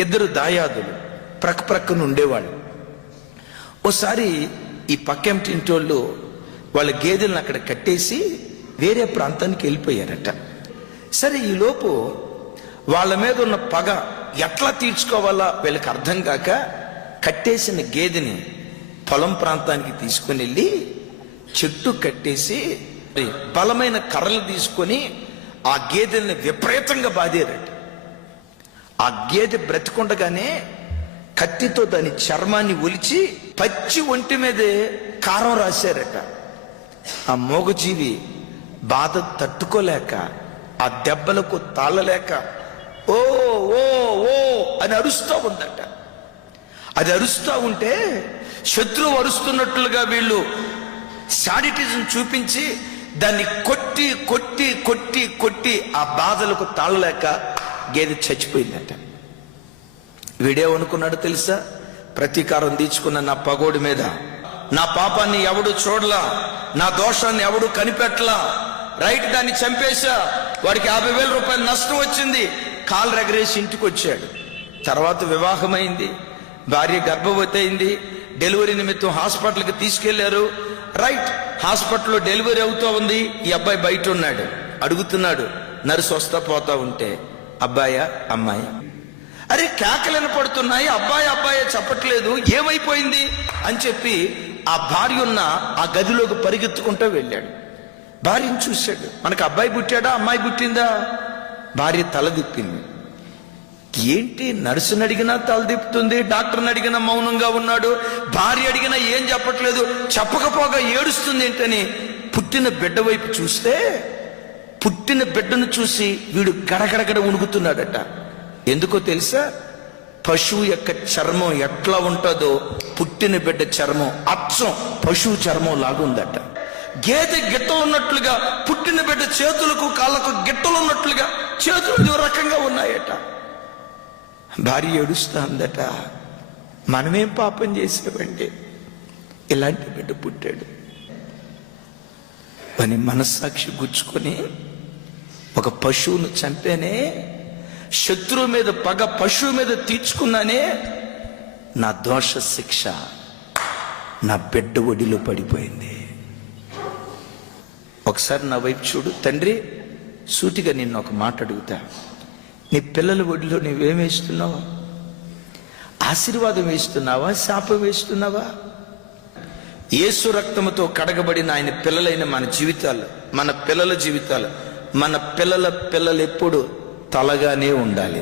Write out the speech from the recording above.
ఇద్దరు దాయాదులు ప్రక్కన ఉండేవాళ్ళు. ఓసారి ఈ పక్కెంటి ఇంటోళ్ళు వాళ్ళ గేదెలను అక్కడ కట్టేసి వేరే ప్రాంతానికి వెళ్ళిపోయారట. సరే, ఈలోపు వాళ్ళ మీద ఉన్న పగ ఎట్లా తీర్చుకోవాలా వీళ్ళకి అర్థం కాక కట్టేసిన గేదెని పొలం ప్రాంతానికి తీసుకుని వెళ్ళి చెట్టు కట్టేసి బలమైన కర్రలు తీసుకొని ఆ గేదెల్ని విపరీతంగా బాధారట. ఆ గేదె బ్రతికుండగానే కత్తితో దాని చర్మాన్ని ఒలిచి పచ్చి ఒంటి మీదే కారం రాశారట. ఆ మూగజీవి బాధ తట్టుకోలేక ఆ దెబ్బలకు తాళలేక ఓ ఓ ఓ అని అరుస్తూ ఉందట. అది అరుస్తూ ఉంటే శత్రువు అరుస్తున్నట్లుగా వీళ్ళు శాడిటిజం చూపించి దాన్ని కొట్టి కొట్టి కొట్టి కొట్టి ఆ బాధలకు తాళలేక గేదె చచ్చిపోయిందట. వీడేమనుకున్నాడు తెలుసా? ప్రతీకారం తీర్చుకున్న నా పగోడి మీద నా పాపాన్ని ఎవడు చూడలా, నా దోషాన్ని ఎవడు కనిపెట్టలా, రైట్, దాన్ని చంపేశా, వాడికి 50,000 రూపాయలు నష్టం వచ్చింది, కాలు రెగరేసి ఇంటికి వచ్చాడు. తర్వాత వివాహమైంది, భార్య గర్భవతి అయింది, డెలివరీ నిమిత్తం హాస్పిటల్కి తీసుకెళ్లారు. రైట్, హాస్పిటల్లో డెలివరీ అవుతూ ఉంది. ఈ అబ్బాయి బయట ఉన్నాడు, అడుగుతున్నాడు. నర్సు వస్తా పోతా ఉంటే అబ్బాయా అమ్మాయి, అరే కేకలను పడుతున్నాయి, అబ్బాయి అబ్బాయి చెప్పట్లేదు, ఏమైపోయింది అని చెప్పి ఆ భార్య ఉన్న ఆ గదిలోకి పరిగెత్తుకుంటూ వెళ్ళాడు. భార్యను చూశాడు. మనకు అబ్బాయి పుట్టాడా అమ్మాయి పుట్టిందా? భార్య తల తిప్పింది. ఏంటి, నర్సుని అడిగినా తల తిప్పుతుంది, డాక్టర్ని అడిగినా మౌనంగా ఉన్నాడు, భార్య అడిగినా ఏం చెప్పట్లేదు, చెప్పకపోగా ఏడుస్తుంది ఏంటని పుట్టిన బిడ్డ వైపు చూస్తే పుట్టిన బిడ్డను చూసి వీడు గడగడగడ ఉణుకుతున్నాడట. ఎందుకో తెలుసా? పశువు యొక్క చర్మం ఎట్లా ఉంటుందో పుట్టిన బిడ్డ చర్మం అచ్చం పశువు చర్మం లాగుందట. గేదె గిట్టలు ఉన్నట్లుగా పుట్టిన బిడ్డ చేతులకు కాళ్ళకు గిట్టలు ఉన్నట్లుగా చేతులు రకంగా ఉన్నాయట. భార్య ఏడుస్తా అందట, మనమేం పాపం చేసామండి, ఇలాంటి బిడ్డ పుట్టాడు అని మనస్సాక్షి గుచ్చుకొని ఒక పశువును చంపేనే, శత్రువు మీద పగ పశువు మీద తీర్చుకున్నానే, నా దోష శిక్ష నా బిడ్డ ఒడిలో పడిపోయింది. ఒకసారి నా వైపు చూడు తండ్రి, సూటిగా నిన్ను ఒక మాట అడుగుతా, నీ పిల్లల ఒడిలో నువ్వేం వేస్తున్నావా? ఆశీర్వాదం వేస్తున్నావా, శాపం వేస్తున్నావా? యేసు రక్తముతో కడగబడిన ఆయన పిల్లలైన మన జీవితాలు, మన పిల్లల జీవితాలు, మన పిల్లల పిల్లలు ఎప్పుడు తలగానే ఉండాలి.